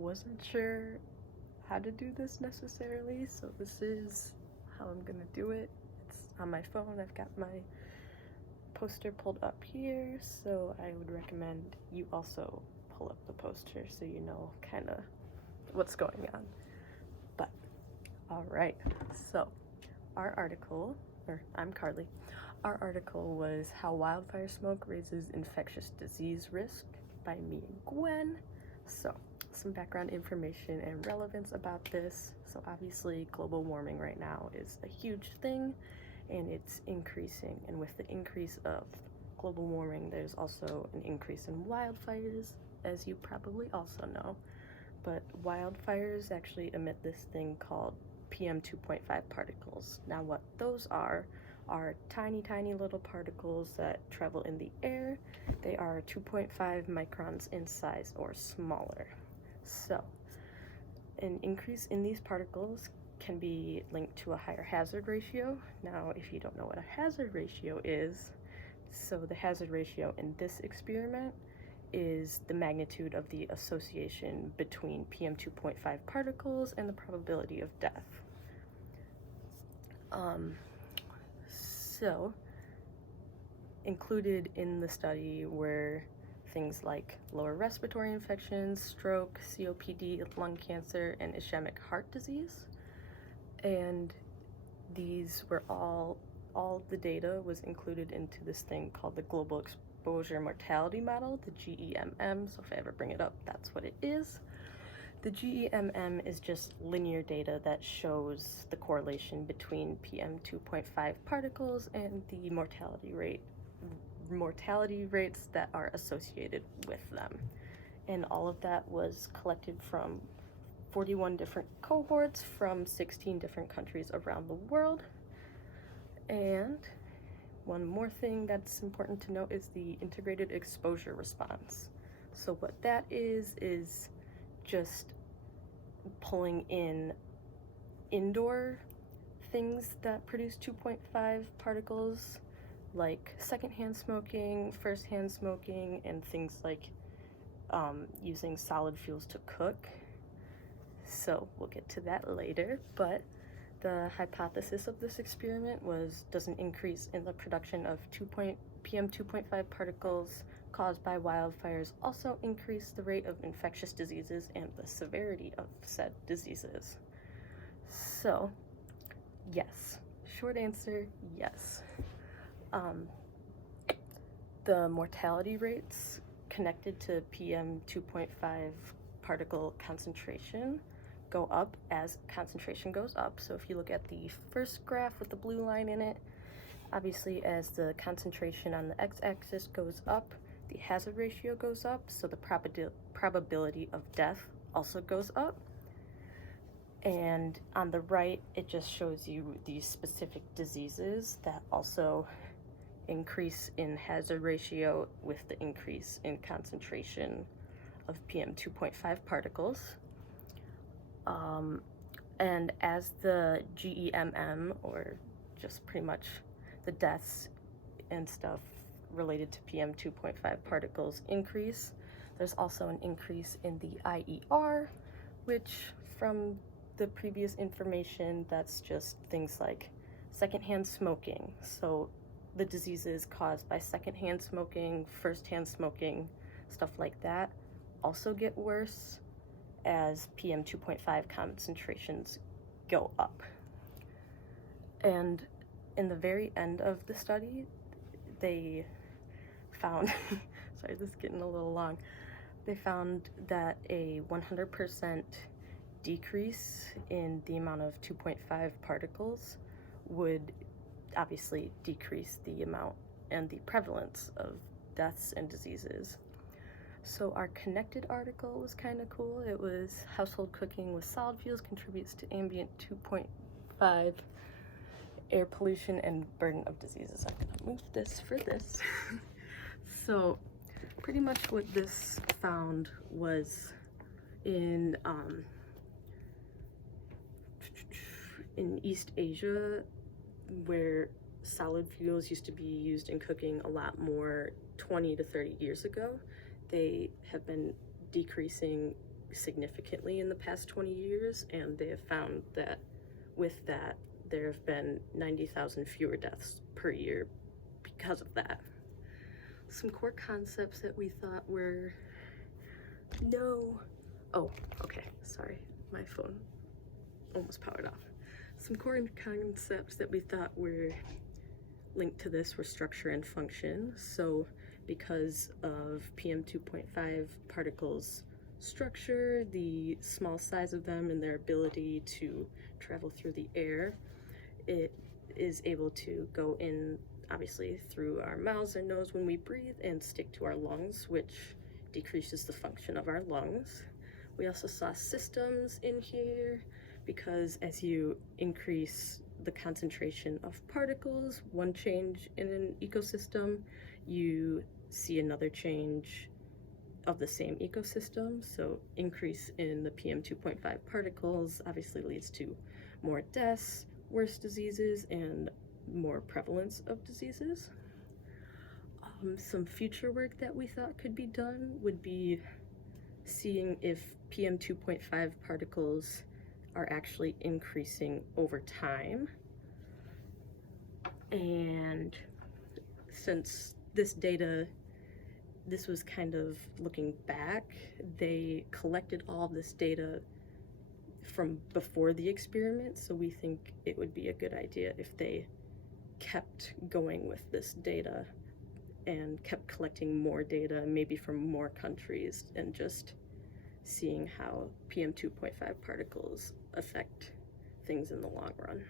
wasn't sure how to do this necessarily, so this is how I'm gonna do it. It's on my phone. I've got my poster pulled up here, so I would recommend you also pull up the poster so you know kind of what's going on. But all right, so our article, or I'm Carly, our article was How Wildfire Smoke Raises Infectious Disease Risk by me and Gwen. So some background information and relevance about this. So obviously global warming right now is a huge thing and it's increasing, and with the increase of global warming there's also an increase in wildfires, as you probably also know. But wildfires actually emit this thing called PM 2.5 particles. Now what those are tiny little particles that travel in the air. They are 2.5 microns in size or smaller. So an increase in these particles can be linked to a higher hazard ratio. Now, if you don't know what a hazard ratio is, so the hazard ratio in this experiment is the magnitude of the association between PM 2.5 particles and the probability of death. So included in the study were things like lower respiratory infections, stroke, COPD, lung cancer, and ischemic heart disease. And these were all the data was included into this thing called the Global Exposure Mortality Model, the GEMM. So if I ever bring it up, that's what it is. The GEMM is just linear data that shows the correlation between PM 2.5 particles and the mortality rates that are associated with them. And all of that was collected from 41 different cohorts from 16 different countries around the world. And one more thing that's important to note is the integrated exposure response. So what that is just pulling in indoor things that produce 2.5 particles, like secondhand smoking, firsthand smoking, and things like using solid fuels to cook. So we'll get to that later, but the hypothesis of this experiment was, does an increase in the production of PM 2.5 particles caused by wildfires also increase the rate of infectious diseases and the severity of said diseases? So, yes. Short answer, yes. The mortality rates connected to PM 2.5 particle concentration go up as concentration goes up. So if you look at the first graph with the blue line in it, obviously as the concentration on the x-axis goes up, the hazard ratio goes up, so the probability of death also goes up. And on the right, it just shows you these specific diseases that also increase in hazard ratio with the increase in concentration of PM 2.5 particles. And as the GEMM, or just pretty much the deaths and stuff related to PM 2.5 particles increase, there's also an increase in the IER, which from the previous information, that's just things like secondhand smoking. So the diseases caused by secondhand smoking, firsthand smoking, stuff like that also get worse as PM 2.5 concentrations go up. And in the very end of the study, they found, sorry, this is getting a little long, they found that a 100% decrease in the amount of 2.5 particles would obviously decrease the amount and the prevalence of deaths and diseases. So our connected article was kind of cool. It was household cooking with solid fuels contributes to ambient 2.5 air pollution and burden of diseases. I'm gonna move this for this. So pretty much what this found was in East Asia, where solid fuels used to be used in cooking a lot more 20 to 30 years ago, they have been decreasing significantly in the past 20 years, and they have found that with that, there have been 90,000 fewer deaths per year because of that. Some core concepts that we thought were, oh, okay, sorry, my phone almost powered off. Some core concepts that we thought were linked to this were structure and function. So because of PM 2.5 particles structure, the small size of them and their ability to travel through the air, it is able to go in obviously through our mouths or nose when we breathe and stick to our lungs, which decreases the function of our lungs. We also saw systems in here because as you increase the concentration of particles, one change in an ecosystem, you see another change of the same ecosystem. So increase in the PM 2.5 particles obviously leads to more deaths, worse diseases, and more prevalence of diseases. Some future work that we thought could be done would be seeing if PM 2.5 particles are actually increasing over time. And since this data, this was kind of looking back, they collected all of this data from before the experiment, so we think it would be a good idea if they kept going with this data and kept collecting more data, maybe from more countries, and just seeing how PM 2.5 particles affect things in the long run.